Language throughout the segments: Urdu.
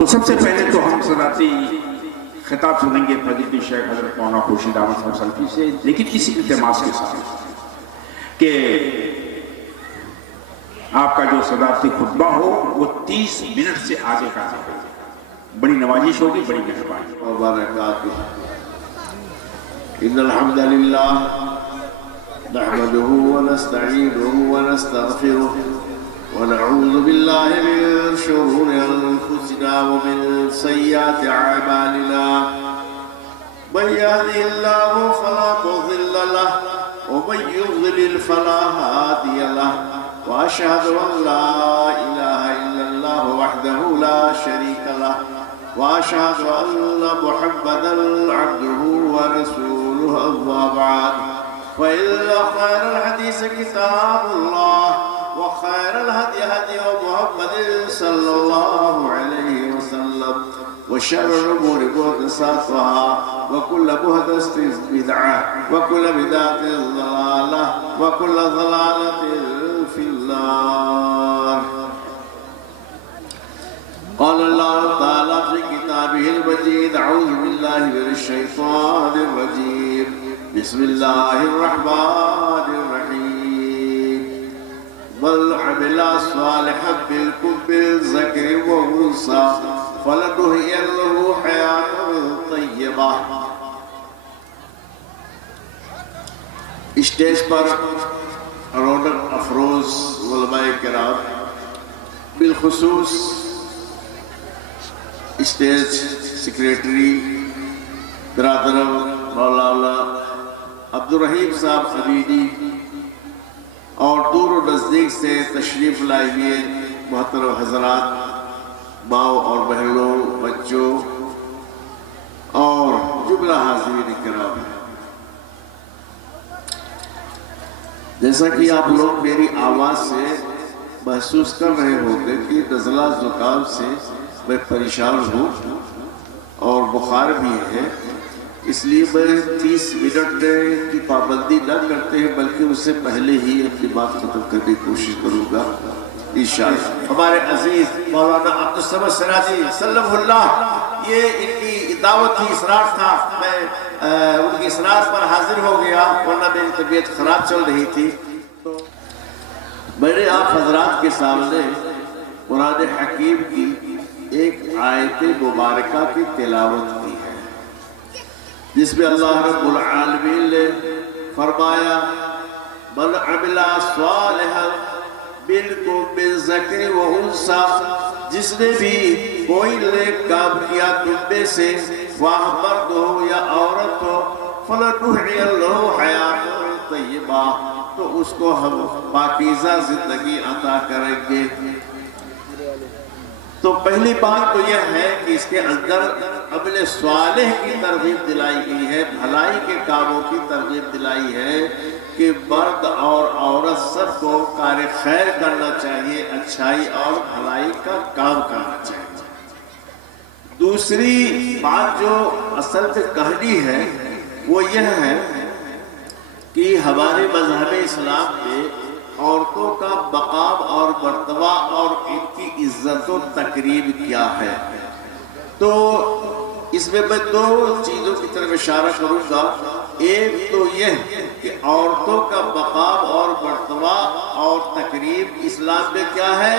تو سب سے پہلے تو ہم صداتی خطاب سنیں گے فضیلت شیخ حضرت مولانا خورشید احمد صاحب سلفی سے، لیکن اس التماس کے ساتھ کہ آپ کا جو صدارتی خطبہ ہو وہ 30 منٹ سے آگے کا ہو۔ بڑی نوازش ہوگی، بڑی مہربانی وبرکاتہ۔ ان الحمد للہ نحمده ونستعینه ونستغفره ونعوذ باللہ من شرور انفسنا ومن سیئات اعمالنا من يهده الله فلا مضل له ومن يضلل فلا هادي له واشهد ان لا اله الا الله وحده لا شريك له واشهد ان محمدا عبده ورسوله اما بعد فان خير الحديث كتاب الله وخير الهدي هدي محمد صلى الله عليه وسلم وشر الامور محدثاتها وكل محدثة بدعة وكل بدعة ضلالة وكل ضلالة في النار. قال الله تعالى في كتابه المجيد أعوذ بالله من الشيطان الرجيم بسم الله الرحمن الرحيم من عمل صالحا منكم من ذكر وأنثى فلنحيينه حياة طيبة. اسٹیج پر رونق افروز علماء کرام، بالخصوص اسٹیج سیکریٹری برادر مولانا عبدالرحیم صاحب عبیدی اور دور و نزدیک سے تشریف لائے ہوئے محترم حضرات، ماؤں اور بہنوں، بچوں اور جملہ حاضرین کرام، جیسا کہ آپ لوگ میری آواز سے محسوس کر رہے ہوں گے کہ نزلہ زکام سے میں پریشان ہوں اور بخار بھی ہے، اس لیے میں 30 منٹ کی پابندی نہ کرتے ہیں بلکہ اس سے پہلے ہی اپنی بات ختم کرنے کی کوشش کروں گا انشاءاللہ. ہمارے عزیز مولانا عبدالصمد سراجی سلم اللہ، یہ ان کی دعوت تھی، اصرار تھا، میں ان کی اصرار پر حاضر ہو گیا ورنہ میری طبیعت خراب چل رہی تھی. تو میں نے آپ حضرات کے سامنے قرآن حکیم کی ایک آیت مبارکہ کی تلاوت کی ہے، جس میں اللہ رب العالمین نے فرمایا من عمل صالحا منکم من ذکر و انثی، جس نے بھی کوئی نیک کام کیا تم میں سے، خواہ مرد ہو یا عورت ہو، فلنحیینہ حیاۃ طیبہ، تو اس کو ہم پاکیزہ زندگی عطا کریں گے. تو پہلی بات تو یہ ہے کہ اس کے اندر عمل صالح کی ترغیب دلائی گئی ہے، بھلائی کے کاموں کی ترغیب دلائی ہے کہ مرد اور عورت سب کو کار خیر کرنا چاہیے، اچھائی اور بھلائی کا کام کرنا چاہیے. دوسری بات جو اصل میں کہنی ہے وہ یہ ہے کہ ہمارے مذہب اسلام میں عورتوں کا مقام اور مرتبہ اور ان کی عزت و تقریب کیا ہے. تو اس میں دو چیزوں کی طرف اشارہ کروں گا. ایک تو یہ کہ عورتوں کا مقام اور مرتبہ اور تقریب اسلام میں کیا ہے،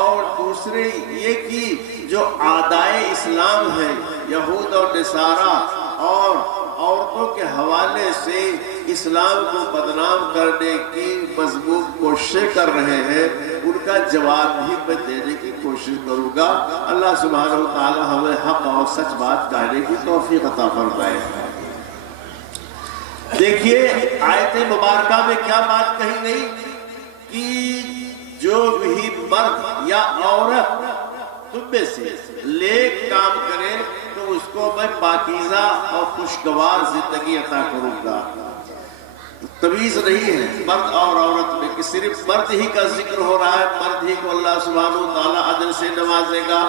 اور دوسرے یہ کہ جو اعدائے اسلام ہیں یہود اور نصارہ اور عورتوں کے حوالے سے اسلام کو بدنام کرنے کی مضمون کوششیں کر رہے ہیں، ان کا جواب بھی میں دینے کی کوشش کروں گا. اللہ سبحانہ و تعالی ہمیں حق اور سچ بات کہنے کی توفیق عطا فرمائے. دیکھیے آیت مبارکہ میں کیا بات کہی گئی کہ جو بھی مرد یا عورت تم میں سے نیک کام کرے تو اس کو میں پاکیزہ اور خوشگوار زندگی عطا کروں گا. تمیز نہیں ہے مرد اور عورت میں کہ صرف مرد ہی کا ذکر ہو رہا ہے، مرد ہی کو اللہ سبحانہ و تعالیٰ عدل سے نوازے گا،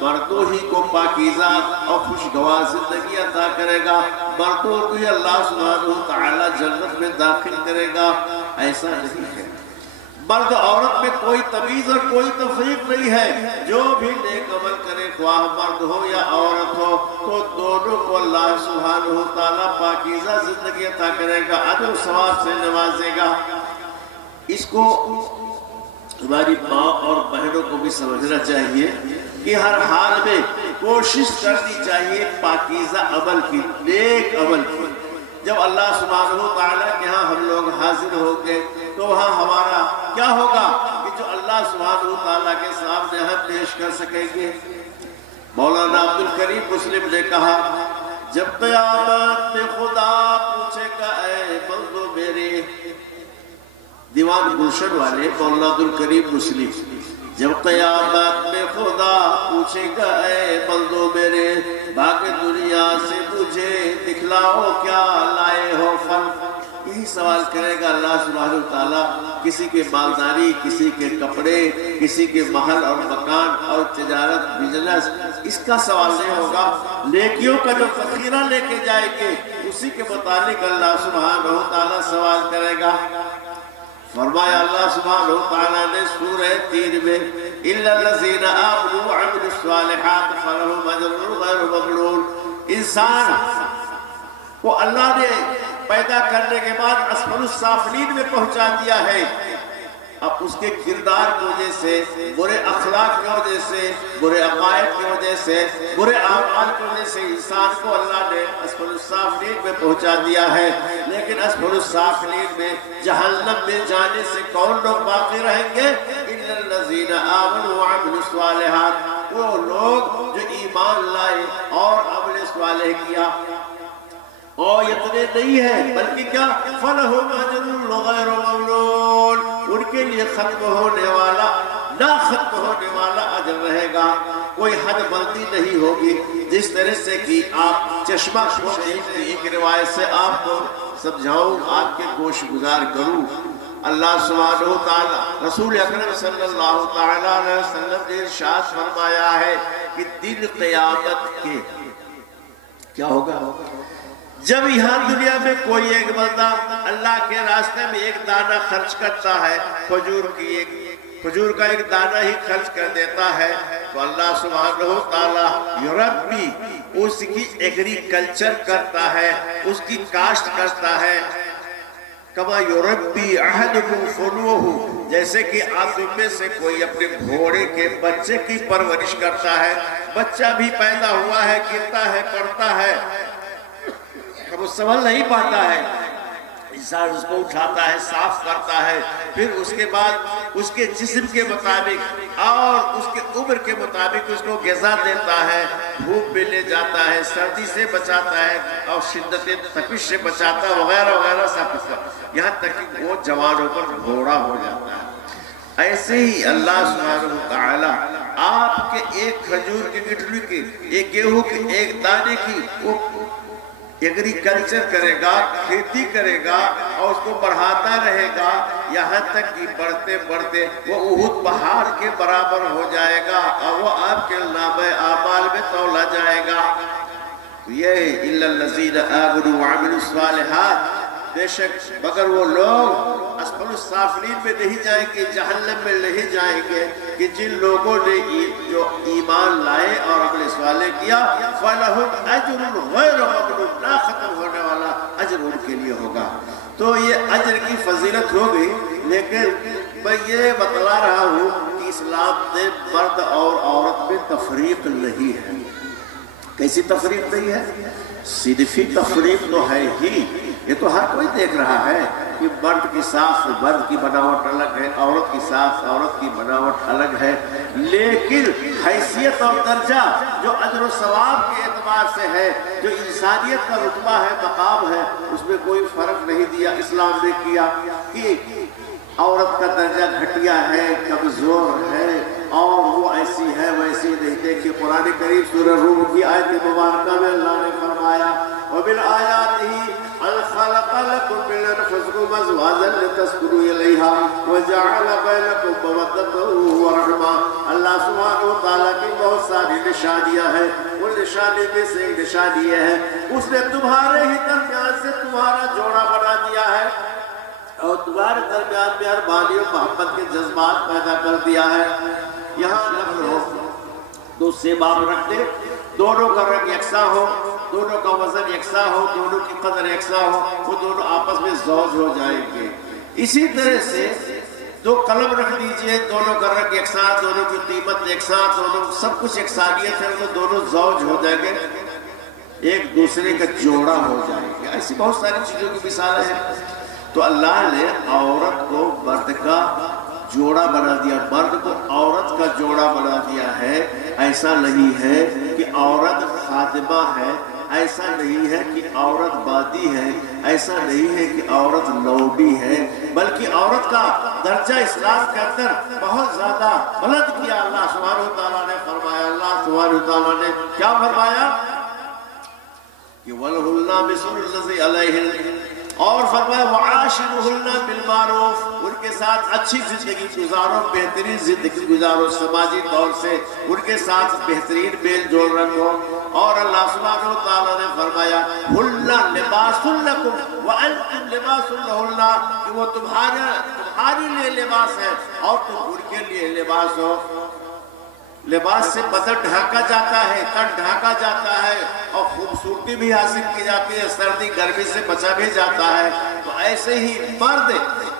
مردوں ہی کو پاکیزہ اور خوشگوار زندگی عطا کرے گا، مردوں کو ہی اللہ سبحانہ و تعالیٰ جنت میں داخل کرے گا. ایسا نہیں ہے. مرد عورت میں کوئی تمیز اور کوئی تفریق نہیں ہے. جو بھی نیک عمل کرے خواہ مرد ہو یا عورت ہو تو دونوں کو اللہ سبحانہ تعالیٰ پاکیزہ زندگی عطا کرے گا، اجر و ثواب سے نوازے گا. اس کو ہماری ماں اور بہنوں کو بھی سمجھنا چاہیے کہ ہر حال میں کوشش کرنی چاہیے پاکیزہ عمل کی، نیک عمل کی. جب اللہ سبحانہ تعالیٰ کے ہاں ہم لوگ حاضر ہوں گے تو وہاں ہمارا کیا ہوگا کہ جو اللہ سبحانہ تعالیٰ کے سامنے ہم پیش کر سکیں گے. مولانا عبد الکریم مسلم نے کہا جب قیامت میں خدا پوچھے گا اے بندو میرے، دیوان گلشن والے مولانا عبد الکریم مسلم، جب قیامت میں خدا پوچھے گا اے بندو میرے باقی دنیا سے مجھے دکھلاؤ کیا لائے ہو فن. یہی سوال کرے گا اللہ سبحانہ تعالیٰ. کسی کے مالداری، کسی کے کپڑے، کسی کے محل اور مکان اور تجارت بزنس، اس کا سوال نہیں ہوگا. نیکیوں کا جو ذخیرہ لے کے جائے گے اسی کے متعلق اللہ سبحانہ تعالیٰ سوال کرے گا. فرمایا اللہ سبحانہ تعالیٰ نے سورہ 3 میں اِلَّا الَّذِينَ آمَنُوا وَعَمِلُوا الصَّالِحَاتِ فَلَهُمْ أَجْرٌ غَيْرُ مَمْنُونٍ. انسان کو اللہ نے پیدا کرنے کے بعد اسفل السافلین میں پہنچا دیا ہے. اب اس کے کردار کی وجہ سے، برے اخلاق کی وجہ سے، برے عقائد کی وجہ سے، برے اعمال کی وجہ سے انسان کو اللہ نے اسفل السافلین میں پہنچا دیا ہے. لیکن اسفل السافلین میں جہنم میں جانے سے کون لوگ باقی رہیں گے؟ اِلَّا الَّذِينَ آمَنُوا وَعَمِلُوا الصَّالِحَاتِ، وہ لوگ جو ایمان لائے اور عمل صالح کیا. اور اتنے نہیں ہے بلکہ کیا فَلَهُمْ أَجْرٌ غَيْرُ مَمْنُونٍ، ان کے لیے ختم ہونے والا، نہ ختم ہونے والا اجر رہے گا. کوئی حد بندی نہیں ہوگی. جس طرح سے کہ آپ چشمہ ایک روایت سے آپ کو سمجھاؤں، آپ کے گوش گزار کروں. اللہ سبحانہ تعالیٰ رسول اکرم صلی اللہ تعالیٰ علیہ وسلم نے ارشاد فرمایا ہے کہ دن قیامت کے کیا ہوگا؟ جب یہاں دنیا میں کوئی ایک بندہ اللہ کے راستے میں ایک دانہ خرچ کرتا ہے، کھجور کا ایک دانہ ہی خرچ کر دیتا ہے، تو اللہ سبحانہ تعالیٰ یربی اس کی ایگریکلچر کرتا ہے، اس کی کاشت کرتا ہے. کما یربی احدکم فلوہ، جیسے کہ آپ میں سے کوئی اپنے گھوڑے کے بچے کی پرورش کرتا ہے. بچہ بھی پیدا ہوا ہے، گرتا ہے، پڑتا ہے، وہ سنبھل نہیں پاتا ہے. انسان اس کو اٹھاتا ہے، صاف کرتا ہے، پھر اس کے بعد اس کے جسم کے مطابق اور اس کے عمر کے مطابق اس کو غذا دیتا ہے، دھوپ میں لے جاتا ہے، سردی سے بچاتا ہے اور شدت تپش سے بچاتا ہے، وغیرہ وغیرہ سب کچھ، یہاں تک کہ وہ جوان ہو کر گھوڑا ہو جاتا ہے. ایسے ہی اللہ سبحانہ وتعالی آپ کے ایک کھجور کی گٹھلی کی، ایک گیہوں کے ایک دانے کی وہ ایگریکلچر کرے گا، کھیتی کرے گا اور اس کو بڑھاتا رہے گا، یہاں تک کہ بڑھتے بڑھتے وہ احد پہاڑ کے برابر ہو جائے گا اور وہ آپ کے نامہ اعمال میں تولا جائے گا. یہ اِلَّا الَّذِينَ آمَنُوا وَعَمِلُوا الصَّالِحَاتِ، بے شک مگر وہ لوگ اسفل السافلین میں نہیں جائیں گے، جہنم میں نہیں جائیں گے کہ جن لوگوں نے جو ایمان لائے اور عمل صالح کیا. فَلَهُمْ أَجْرٌ غَيْرُ مَمْنُونٍ، نہ ختم ہونے والا اجر ان کے لیے ہوگا. تو یہ اجر کی فضیلت ہو گئی. لیکن میں یہ بتلا رہا ہوں کہ اسلام نے مرد اور عورت میں تفریق نہیں ہے. کیسی تفریق نہیں ہے؟ صنفی تفریق تو ہے ہی. یہ تو ہر کوئی دیکھ رہا ہے کہ مرد کی ساخت مرد کی بناوٹ الگ ہے، عورت کی ساخت عورت کی بناوٹ الگ ہے. لیکن حیثیت اور درجہ جو اجر و ثواب کے اعتبار سے ہے، جو انسانیت کا رتبہ ہے، مقام ہے، اس میں کوئی فرق نہیں دیا اسلام نے کیا کہ عورت کا درجہ گھٹیا ہے، کمزور ہے اور وہ ایسی ہے ویسی نہیں. دیکھیے قرآن کریم سورہ روم کی آیت مبارکہ میں اللہ نے فرمایا وَبِالْآيَاتِهِ أَنْ خَلَقَ لَكُم مِّنْ أَنفُسِكُمْ أَزْوَاجًا لِتَسْكُنُوا إِلَيْهَا وَجَعَلَ بَيْنَكُم مَّوَدَّةً وَرَحْمَةً. اللہ سبحانہ وتعالیٰ کی بہت ساری نشانیاں ہیں. ان نشانی میں سے ایک نشانی یہ ہے اس نے تمہارے ہی درمیان سے تمہارا جوڑا بنا دیا ہے. اور تمہارے درمیان مہربانی و محبت کے جذبات پیدا کر دیا ہے. یہاں نفل ہو تو سے باب رکھ دے، دونوں کا رنگ یکساں ہو، دونوں کا وزن یکساں ہو، دونوں کی قدر یکساں ہو، وہ دونوں آپس میں زوج ہو جائیں گے. اسی طرح سے دو قلم رکھ دیجئے، دونوں کا رنگ یکساں، دونوں کی قیمت یکساں، دونوں سب کچھ یکسانیت ہے، تو دونوں زوج ہو جائیں گے، ایک دوسرے کا جوڑا ہو جائے گا. ایسی بہت ساری چیزوں کی مثالیں ہیں. تو اللہ نے عورت کو مرد کا جوڑا بنا دیا، مرد کو عورت کا جوڑا بنا دیا ہے. ایسا نہیں ہے کہ عورت خادمہ ہے، ایسا نہیں ہے کہ عورت بادی ہے، ایسا نہیں ہے کہ عورت لوڈی ہے، بلکہ عورت کا درجہ اسلام کے اندر بہت زیادہ بلند کیا اللہ سبحانہ وتعالیٰ نے فرمایا. اللہ سبحانہ وتعالیٰ نے کیا فرمایا کہ وَلَهُنَّ مِثْلُ الَّذِي عَلَيْهِنَّ، اور فرمایا وَعَاشِرُهُنَّ بِالْمَعْرُوفِ، ان کے ساتھ اچھی زندگی گزارو، بہترین زندگی گزارو، سماجی طور سے ان کے ساتھ بہترین میل جول رکھو. اور اللہ سبحانہ وتعالیٰ نے فرمایا هُنَّ لِبَاسٌ لَكُمْ وَأَنْتُمْ لِبَاسٌ لَهُنَّ، کہ وہ تمہارے لیے لباس ہے اور تم ان کے لیے لباس ہو. لباس سے بدن ڈھانکا جاتا ہے، تن ڈھانکا جاتا ہے، اور خوبصورتی بھی حاصل کی جاتی ہے، سردی گرمی سے بچا بھی جاتا ہے. تو ایسے ہی مرد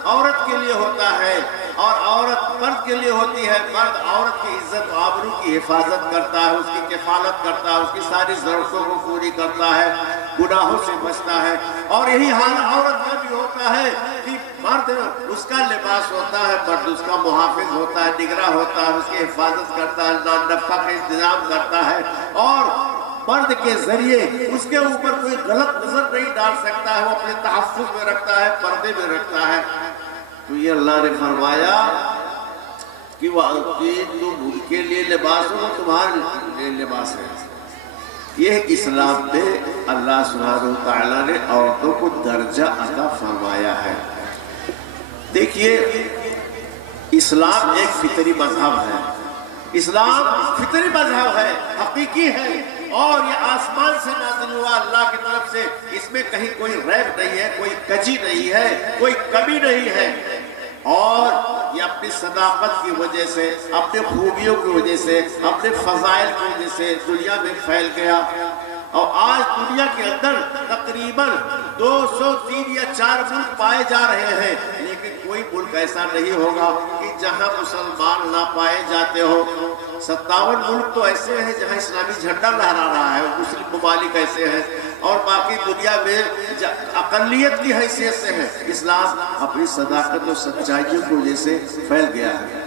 عورت کے لیے ہوتا ہے اور عورت مرد کے لیے ہوتی ہے. مرد عورت کی عزت و آبرو کی حفاظت کرتا ہے، اس کی کفالت کرتا ہے، اس کی ساری ضرورتوں کو پوری کرتا ہے، گناہوں سے بچتا ہے. اور یہی حال عورت میں بھی ہوتا ہے کہ مرد اس کا لباس ہوتا ہے، مرد اس کا محافظ ہوتا ہے، نگراں ہوتا ہے، اس کی حفاظت کرتا ہے، نفقہ کا انتظام کرتا ہے، اور مرد کے ذریعے اس کے اوپر کوئی غلط نظر نہیں ڈال سکتا ہے، وہ اپنے تحفظ میں رکھتا ہے، پردے میں رکھتا ہے. تو یہ اللہ نے فرمایا کہ تم ان کے لیے لباس ہو، تمہارے لیے لباس ہے. یہ اسلام میں اللہ سبحانہ وتعالیٰ نے عورتوں کو درجہ عطا فرمایا ہے. دیکھیے اسلام ایک فطری مذہب ہے، اسلام فطری مذہب ہے، حقیقی ہے، اور یہ آسمان سے نازل ہوا اللہ کی طرف سے. اس میں کہیں کوئی ریب نہیں ہے، کوئی کجی نہیں ہے، کوئی کمی نہیں ہے. اور یہ اپنی صداقت کی وجہ سے، اپنے خوبیوں کی وجہ سے، اپنے فضائل کی وجہ سے دنیا میں پھیل گیا. اور آج دنیا کے اندر تقریباً 203 یا 4 ملک پائے جا رہے ہیں، لیکن کوئی ملک ایسا نہیں ہوگا کہ جہاں مسلمان نہ پائے جاتے ہو. 57 ملک تو ایسے ہیں جہاں اسلامی جھنڈا لہرا رہا ہے، مسلم ممالک ایسے ہیں، اور باقی دنیا میں اقلیت کی حیثیت سے ہے. اسلام اپنی صداقت و سچائیوں کی وجہ سے پھیل گیا ہے.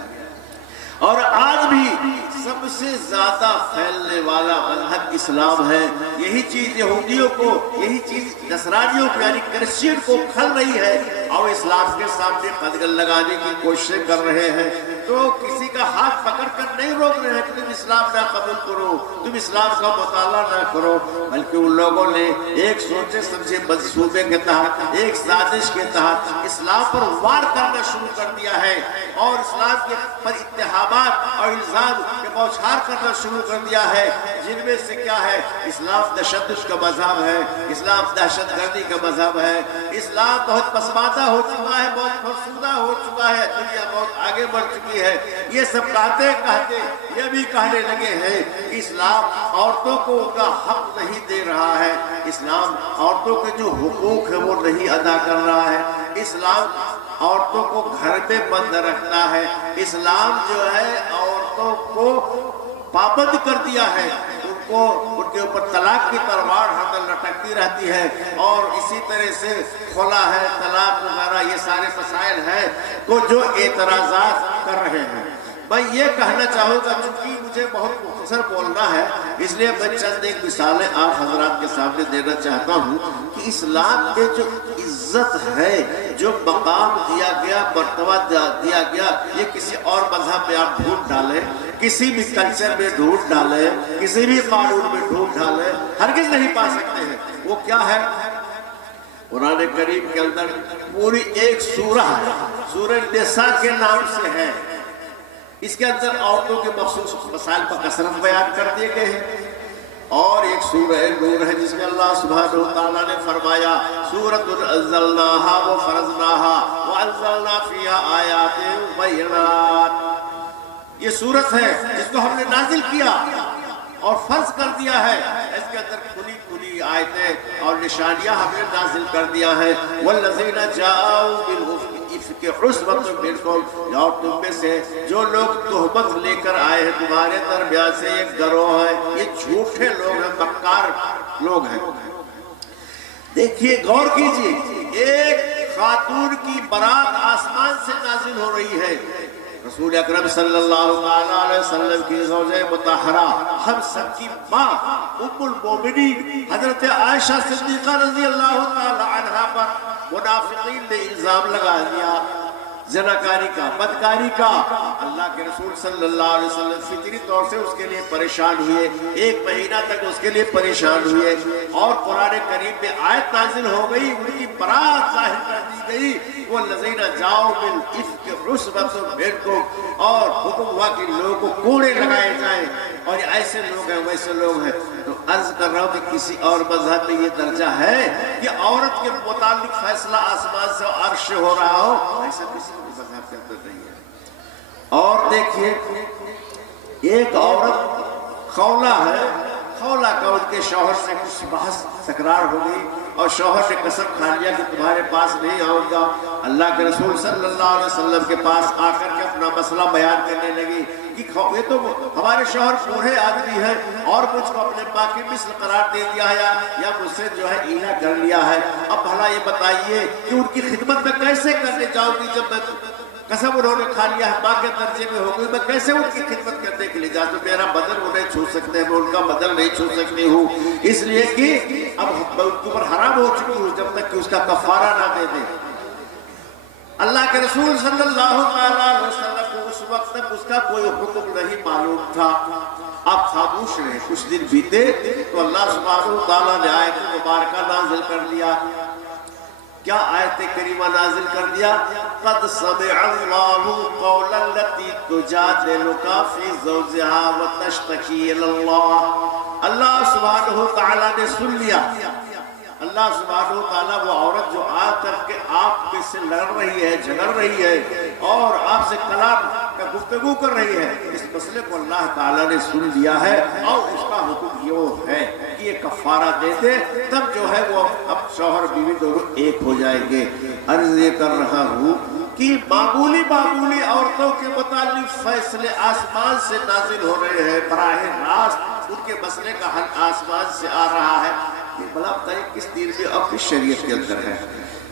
اور آج بھی سب سے زیادہ پھیلنے والا مذہب اسلام ہے. یہی چیز یہودیوں کو، یہی چیز نصرانیوں کو یعنی کرسچین کو کھل رہی ہے، اور اسلام کے سامنے قدغن لگانے کی کوششیں کر رہے ہیں. تو کسی کا ہاتھ پکڑ کر نہیں روک رہے ہیں کہ تم اسلام نہ قبول کرو، تم اسلام کا مطالعہ نہ کرو، بلکہ ان لوگوں نے ایک سوچے سمجھے منصوبے کے تحت، ایک سازش کے تحت اسلام پر وار کرنا شروع کر دیا ہے، اور اسلام کے پر اتہامات اور الزام کے بوچھار کرنا شروع کر دیا ہے، جن میں سے کیا ہے؟ اسلام تشدد کا مذہب ہے، اسلام دہشت گردی کا مذہب ہے، اسلام بہت پسماندہ ہو چکا ہے، بہت فرسودہ ہو چکا ہے، دنیا بہت آگے بڑھ چکی ہے. یہ سب کہتے کہتے یہ بھی کہنے لگے ہیں کہ اسلام عورتوں کو ان کا حق نہیں دے رہا ہے، اسلام عورتوں کے جو حقوق ہے وہ نہیں ادا کر رہا ہے، اسلام عورتوں کو گھر میں بند رکھتا ہے، اسلام جو ہے عورتوں کو پابند کر دیا ہے، ان کے اوپر طلاق کی تلوار ہر دم لٹکتی رہتی ہے. اور اسی طرح سے خلا ہے، طلاق وغیرہ، یہ سارے مسائل ہیں تو جو اعتراضات کر رہے ہیں. میں یہ کہنا چاہوں گا، چونکہ مجھے بہت مختصر بولنا ہے، اس لیے میں چند ایک مثالیں آپ حضرات کے سامنے دینا چاہتا ہوں کہ اسلام میں جو عزت ہے، جو مقام دیا گیا، مرتبہ دیا گیا، یہ کسی اور مذہب میں آپ ڈھونڈ ڈالیں، کسی بھی کلچر میں ڈھونڈ ڈالیں، کسی بھی قانون میں ڈھونڈ ڈالیں، ہرگز نہیں پا سکتے ہیں. وہ کیا ہے؟ قرآن کریم کے اندر پوری ایک سورہ ہے، سورہ نساء کے نام سے ہے. اس کے اندر عورتوں کے مخصوص مسائل پر کثرت بیان کر دیے گئے ہیں. اور ایک سورہ نور ہے جس میں اللہ سبحانہ وتعالیٰ نے فرمایا سورۃ انزلناہا وفرضناہا وانزلنا فیہا آیات بینات، یہ سورت ہے جس کو ہم نے نازل کیا اور فرض کر دیا ہے، اس کے اندر کھلی کھلی آیتیں اور نشانیاں ہم نے نازل کر دیا ہے۔ والذین جاءوا بالافک عصبۃ منکم، اور تم میں سے جو لوگ تہمت لے کر آئے ہیں تمہارے درمیان سے ایک گروہ ہے، یہ جھوٹے لوگ ہیں، مکار لوگ ہیں۔ دیکھیے غور کیجئے، ایک خاتون کی برات آسمان سے نازل ہو رہی ہے، رسول اکرم صلی اللہ علیہ وسلم کی زوجہ مطہرہ، ہم سب کی ماں ام المومنین حضرت عائشہ صدیقہ رضی اللہ تعالی عنہا پر منافقین نے الزام لگا دیا زناکاری کا، بدکاری کا۔ اللہ کے رسول صلی اللہ علیہ وسلم فطری طور سے اس کے لیے پریشان ہوئے، ایک مہینہ تک اس کے لیے پریشان ہوئے، اور قرآن کریم میں آیت نازل ہو گئی، ان کی برات ظاہر کر دی گئی، والذین جاؤ بالافک عصبۃ منکم، اور حکم ہوا کہ لوگوں کو کوڑے لگائے جائیں، اور یہ ایسے لوگ ہیں ویسے لوگ ہیں۔ تو عرض کر رہا ہوں کہ کسی اور مذہب میں یہ درجہ ہے کہ عورت کے متعلق فیصلہ آسمان سے عرش ہو رہا ہو، ایسا کسی مذہب کے اندر نہیں ہے۔ اور دیکھیے ایک عورت خولہ ہے، خولہ کا ان کے شوہر سے کچھ بحث تکرار ہو گئی، اور شوہر نے قسم کھا لیا کہ تمہارے پاس نہیں آؤں گا۔ اللہ کے رسول صلی اللہ علیہ وسلم کے پاس آ کر کے اپنا مسئلہ بیان کرنے لگی کہ یہ تو ہمارے شوہر بوڑھے آدمی ہے اور مجھ کو اپنے ماں کی مثل قرار دے دیا ہے، یا مجھ سے جو ہے اینا کر لیا ہے۔ اب بھلا یہ بتائیے کہ ان کی خدمت میں کیسے کرنے جاؤں گی، جب میں قسم انہوں نے کھا لیا ہے ماں کے درجے میں ہو گئی، میں کیسے ان کی خدمت کرنے کے لیے جا تو میرا بدن وہ نہیں چھو سکتے، میں ان کا بدن نہیں چھو سکتی ہوں، اس لیے کہ اب میں ان کے اوپر حرام ہو چکی ہوں جب تک کہ اس کا کفارہ نہ دے دے۔ اللہ کے رسول صلی اللہ علیہ وسلم کو اس وقت تک اس کا کوئی حکم نہیں معلوم تھا۔ آپ خاموش رہے، کچھ دن بیتے تو اللہ سبحانہ وتعالیٰ نے آیت مبارکہ نازل کر دیا۔ کیا آیت کریمہ نازل کر دیا؟ قد سمع اللہ قول التی تجادلک فی زوجہا وتشتکی الی اللہ، اللہ سبحانہ وتعالیٰ نے سن لیا۔ اللہ سبحانہ وتعالیٰ وہ عورت جو آ کر کے آپ میں سے لڑ رہی ہے، جھگڑ رہی ہے اور آپ سے کلام کا گفتگو کر رہی ہے، اس مسئلے کو اللہ تعالیٰ نے سن لیا ہے، اور اس کا حکم یہ ہے کہ یہ کفارہ دے دے، تب جو ہے وہ اب شوہر بیوی دونوں ایک ہو جائیں گے۔ عرض یہ کر رہا ہوں کہ معمولی عورتوں کے متعلق فیصلے آسمان سے نازل ہو رہے ہیں، براہ راست ان کے مسئلے کا حل آسمان سے آ رہا ہے۔ یہ بلا بتائیے کس دین میں اور کس شریعت کے اندر ہے؟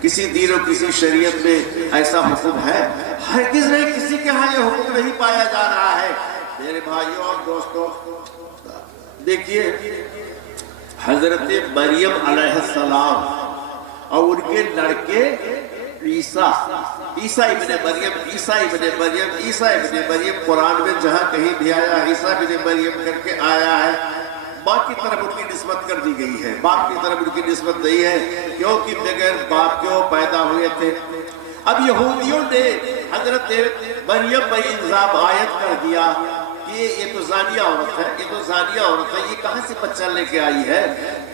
کسی دین اور کسی شریعت میں ایسا حکم ہے؟ ہرگز نہیں، کسی کے ہاں یہ حکم نہیں پایا جا رہا ہے۔ میرے بھائیوں اور دوستوں، دیکھیے حضرت مریم علیہ السلام اور ان کے لڑکے عیسیٰ ابن مریم، قرآن میں جہاں کہیں بھی آیا عیسیٰ ابن مریم کر کے آیا ہے، باپ کی طرف ان کی نسبت کر دی گئی ہے، باپ کی طرف ان کی نسبت نہیں ہے، کیونکہ بغیر باپ کے وہ پیدا ہوئے تھے۔ اب یہودیوں نے حضرت مریم پر الزام عائد کر دیا کہ یہ تو زانیہ عورت ہے، یہ کہاں سے بچہ لے کے آئی ہے،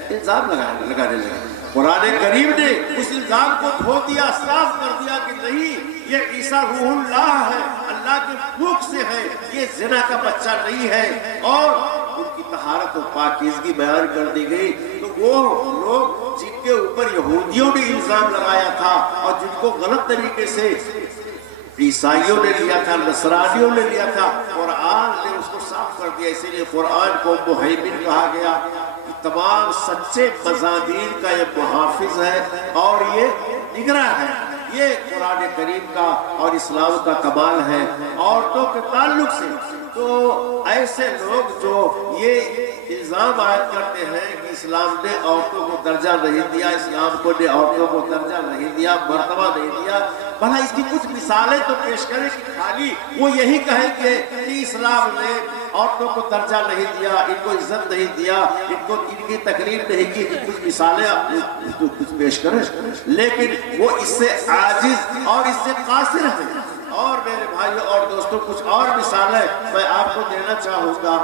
الزام لگانے لگا۔ قرآن کریم نے اس الزام کو دھو دیا، صاف کر دیا کہ نہیں، یہ عیسیٰ روح اللہ ہے، اللہ کے پھوک سے ہے، یہ زنا کا بچہ نہیں ہے، اور ان کی طہارت و پاکیزگی بیان کر دی گئی۔ تو وہ لوگ جن کے اوپر یہودیوں نے الزام لگایا تھا اور جن کو غلط طریقے سے عیسائیوں نے لیا تھا، نصرانیوں نے لیا تھا، قرآن نے اس کو صاف کر دیا۔ اسی لیے قرآن کو مہیمن کہا گیا، تمام سچے مضامین کا یہ محافظ ہے اور یہ نگراں ہے۔ یہ قرآن کریم کا اور اسلام کا کمال ہے۔ عورتوں کے تعلق سے تو ایسے لوگ جو یہ الزام عائد کرتے ہیں کہ اسلام نے عورتوں کو درجہ نہیں دیا، اسلام کو نے عورتوں کو درجہ نہیں دیا، مرتبہ نہیں دیا، بھلا اس کی کچھ مثالیں تو پیش کریں کہ خالی وہ یہی کہیں کہ اسلام نے عورتوں کو درجہ نہیں دیا، ان کو عزت نہیں دیا، ان کی تکلیف نہیں کی، کچھ مثالیں کچھ پیش کریں، لیکن وہ اس سے عاجز اور اس سے قاصر ہیں۔ اور میرے بھائیوں اور دوستوں، کچھ اور مثالیں میں آپ کو دینا چاہوں گا۔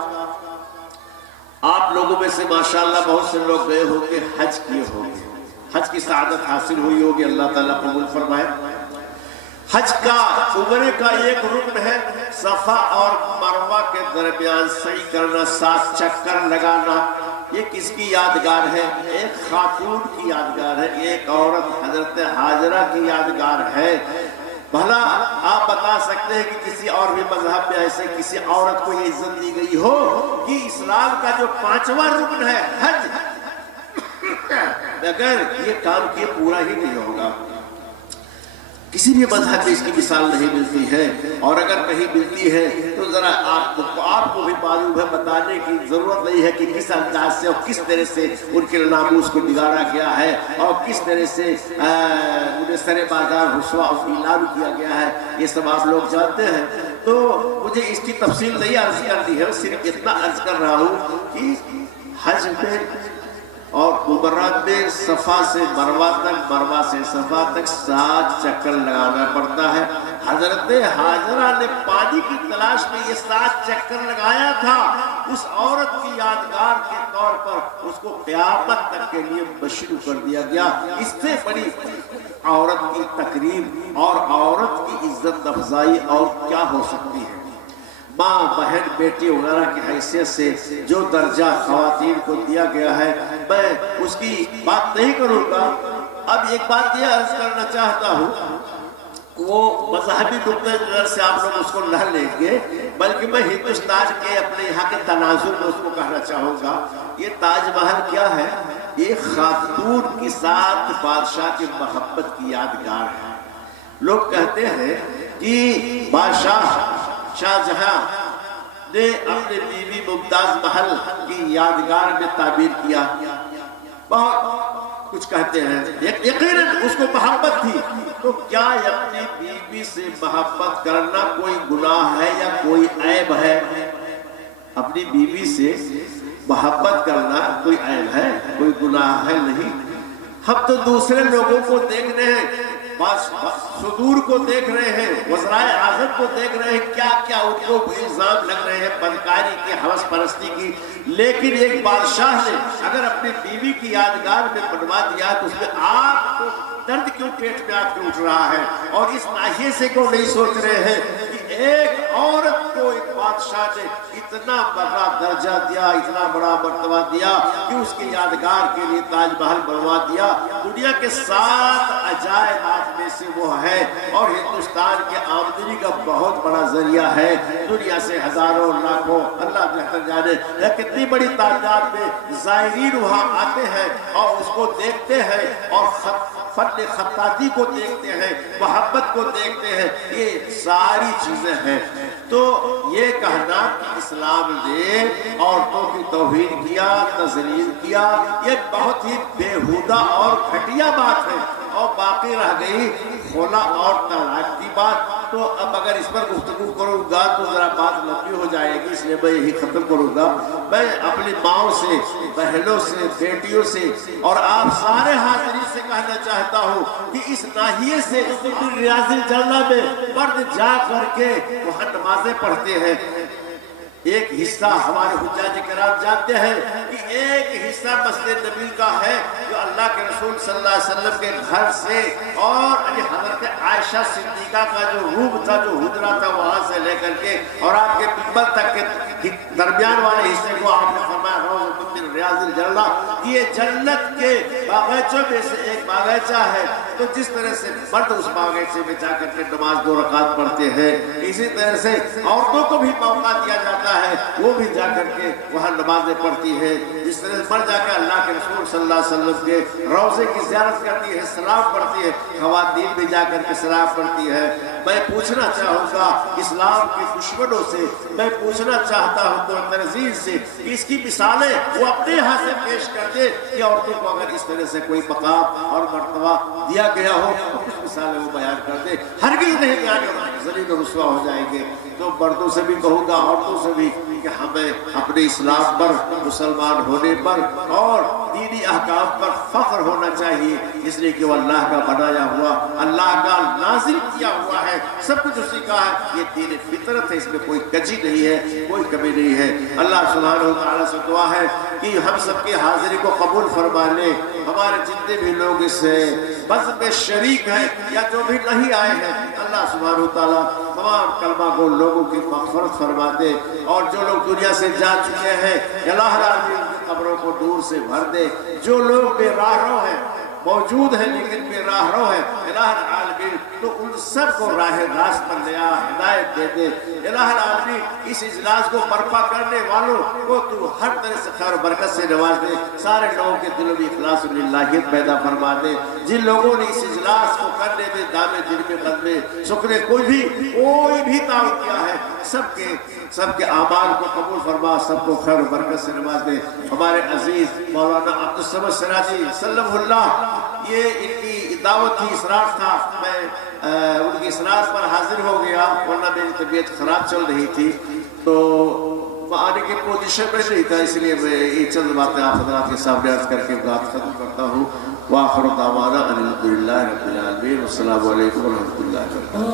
آپ لوگوں میں سے ماشاءاللہ بہت سے لوگ گئے ہوں گے، حج کیے ہوں گے، حج کی سعادت حاصل ہوئی ہوگی، اللہ تعالیٰ قبول فرمائے۔ حج کا عمرے کا ایک رکن ہے صفا اور مروہ کے درمیان سعی کرنا، 7 چکر لگانا۔ یہ کس کی یادگار ہے؟ ایک خاتون کی یادگار ہے، ایک عورت حضرت حاجرہ کی یادگار ہے۔ بھلا آپ بتا سکتے ہیں کہ کسی اور بھی مذہب میں ایسے کسی عورت کو یہ عزت دی گئی ہو کہ اسلام کا جو 5واں رکن ہے حج، اگر یہ کام کیے پورا ہی نہیں ہوگا؟ کسی بھی مذہب میں اس کی مثال نہیں ملتی ہے، اور اگر کہیں ملتی ہے تو ذرا آپ کو بھی معلوم ہے، بتانے کی ضرورت نہیں ہے کہ کس انداز سے اور کس طرح سے ان کے ناموس کو بگاڑا گیا ہے اور کس طرح سے انہیں سر بازار رسوا اور اعلان کیا گیا ہے، یہ سب آپ لوگ جانتے ہیں۔ تو مجھے اس کی تفصیل نہیں عرض کرنی ہے، صرف اتنا عرض کر رہا ہوں کہ حج میں اور عمرہ میں صفا سے مروہ تک، مروہ سے صفا تک 7 چکر لگانا پڑتا ہے۔ حضرت حاجرہ نے پانی کی تلاش میں یہ 7 چکر لگایا تھا، اس عورت کی یادگار کے طور پر اس کو قیامت تک کے لیے مشروع کر دیا گیا۔ اس سے بڑی عورت کی تقریب اور عورت کی عزت افزائی اور کیا ہو سکتی ہے؟ ماں، بہن، بیٹی وغیرہ کی حیثیت سے جو درجہ خواتین کو دیا گیا ہے، میں اس کی بات نہیں کروں گا۔ اب ایک بات یہ عرض کرنا چاہتا ہوں، وہ مذہبی نقطۂ نظر سے آپ لوگ اس کو نہ لیں گے، بلکہ میں ہندوستان کے اپنے یہاں کے تناظر میں اس کو کہنا چاہوں گا۔ یہ تاج محل کیا ہے؟ یہ خاتون کے ساتھ بادشاہ کی محبت کی یادگار ہے۔ لوگ کہتے ہیں کہ بادشاہ شاہ جہاں نے اپنے بیوی ممتاز محل کی یادگار میں تعبیر کیا، بہت کچھ کہتے ہیں، یقیناً اس کو محبت تھی، تو کیا اپنی بیوی سے محبت کرنا کوئی گناہ ہے یا کوئی عیب ہے؟ اپنی بیوی سے محبت کرنا کوئی عیب ہے، کوئی گناہ ہے نہیں۔ ہم تو دوسرے لوگوں کو دیکھ رہے ہیں، صدور کو دیکھ رہے ہیں، وزرائے اعظم کو دیکھ رہے ہیں، کیا کیا ان کو الزام لگ رہے ہیں بدکاری کی، ہوس پرستی کی، لیکن ایک بادشاہ نے اگر اپنی بیوی کی یادگار میں بنوا دیا تو اس میں آپ کو درد کیوں پیٹ میں آپ کے اٹھ رہا ہے؟ اور اس ناحیے سے کیوں نہیں سوچ رہے ہیں کہ ایک عورت کو ایک بادشاہ نے اتنا بڑا درجہ دیا، اتنا بڑا مرتبہ دیا کہ اس کی یادگار کے لیے تاج محل بنوا دیا۔ دنیا کے 7 عجائبات میں سے وہ ہے، اور ہندوستان کے آمدنی کا بہت بڑا ذریعہ ہے۔ دنیا سے ہزاروں لاکھوں، اللہ بہتر جانے کتنی بڑی تعداد میں زائرین وہاں آتے ہیں اور اس کو دیکھتے ہیں، اور فن خطاطی کو دیکھتے ہیں، محبت کو دیکھتے ہیں، یہ ساری چیزیں ہیں۔ تو یہ کہنا کہ اسلام نے عورتوں کی توہین کیا، تذلیل کیا، یہ بہت ہی بےہودہ اور گھٹیا بات ہے، اور باقی رہ گئی خلا اور طلاق کی بات۔ تو اب اگر اس پر گفتگو کروں گا تو ذرا بات لمبی ہو جائے گی، اس لیے میں یہی ختم کروں گا۔ میں اپنی ماؤں سے، بہنوں سے، بیٹیوں سے اور آپ سارے حاضرین سے کہنا چاہتا ہوں کہ اس ناحیے سے ریاض الجنہ میں مرد جا کر کے وہاں نمازیں پڑھتے ہیں۔ ایک حصہ ہمارے حجاج کرام جانتے ہیں کہ ایک حصہ مسجد نبی کا ہے جو اللہ کے رسول صلی اللہ علیہ وسلم کے گھر سے اور حضرت عائشہ صدیقہ کا جو روم تھا، جو حجرہ تھا، وہاں سے لے کر کے اور آپ کے ممبر تک کے درمیان والے حصے کو آپ نے فرمایا روضۃ من ریاض الجنہ، یہ جنت کے باغیچوں میں سے ایک باغیچہ ہے۔ تو جس طرح سے مرد اس باغیچے میں جا کر کے نماز 2 رکعت پڑھتے ہیں، اسی طرح سے عورتوں کو بھی موقع دیا جاتا ہے، وہ بھی جا کر کے وہاں نمازیں پڑھتی ہے۔ جس طرح سے مرد جا کر اللہ کے رسول صلی اللہ علیہ وسلم کے روضے کی زیارت کرتی ہے، سلام پڑھتی ہے، خواتین بھی جا کر کے سلام پڑھتی ہے۔ میں پوچھنا چاہوں گا اسلام کے دشمنوں سے، میں پوچھنا چاہتا ہوں معترضین سے کہ اس کی مثالیں وہ اپنے یہاں سے پیش کر دے کہ عورتوں کو اگر اس طرح سے کوئی مقام اور مرتبہ دیا گیا ہو تو کچھ مثالیں وہ بیان کر دے۔ ہرگز نہیں بیان کرنا، ذلیل و رسوا ہو جائیں گے۔ تو مردوں سے بھی کہوں گا، عورتوں سے بھی، کہ ہمیں اپنے اسلام پر، مسلمان ہونے پر اور دینی احکام پر فخر ہونا چاہیے، اس لیے کہ وہ اللہ کا بنایا ہوا، اللہ کا نازل کیا ہوا ہے، سب کچھ اسی کا ہے۔ یہ دین فطرت ہے، اس میں کوئی کجی نہیں ہے، کوئی کمی نہیں ہے۔ اللہ سبحانہ وتعالی سے دعا ہے کہ ہم سب کی حاضری کو قبول فرما لے، ہمارے جتنے بھی لوگ اس بزم میں شریک ہیں یا جو بھی نہیں آئے ہیں، اللہ سبحانہ وتعالی تمام کلمہ گو لوگوں کی مغفرت فرما دے، اور جو لوگ دنیا سے جا چکے ہیں اللہ العالمین کی قبروں کو دور سے بھر دے، جو لوگ بے راہرو ہیں، موجود ہیں لیکن بے راہرو ہیں، الہ العالمین تو ان سب کو راہ راست پر لیا ہدایت دے دے۔ الہ العالمین اس اجلاس کو برپا کرنے والوں کو تو ہر طرح سے خیر و برکت سے نواز دے، سارے لوگوں کے دلوں میں اخلاص و للہیت پیدا فرما دے۔ جن لوگوں نے اس اجلاس کو کرنے میں دامے دل میں قدمے سکنے کوئی بھی تعاون کیا ہے، سب کے اعمال کو قبول فرما، سب کو خیر و برکت سے نواز دے۔ ہمارے عزیز مولانا عبدالصمد سراجی سلم اللہ، یہ ان کی دعوت تھی، اصرار تھا، میں ان کی اصرار پر حاضر ہو گیا، ورنہ میری طبیعت خراب چل رہی تھی تو میں آنے کی پوزیشن میں نہیں تھا، اس لیے میں یہ چند باتیں آپ حضرات کے سامنے عرض کر کے بات ختم کرتا ہوں۔ وآخر دعوانا الحمدللہ رب العالمین، والسلام علیکم ورحمۃ اللہ وبرکاتہ۔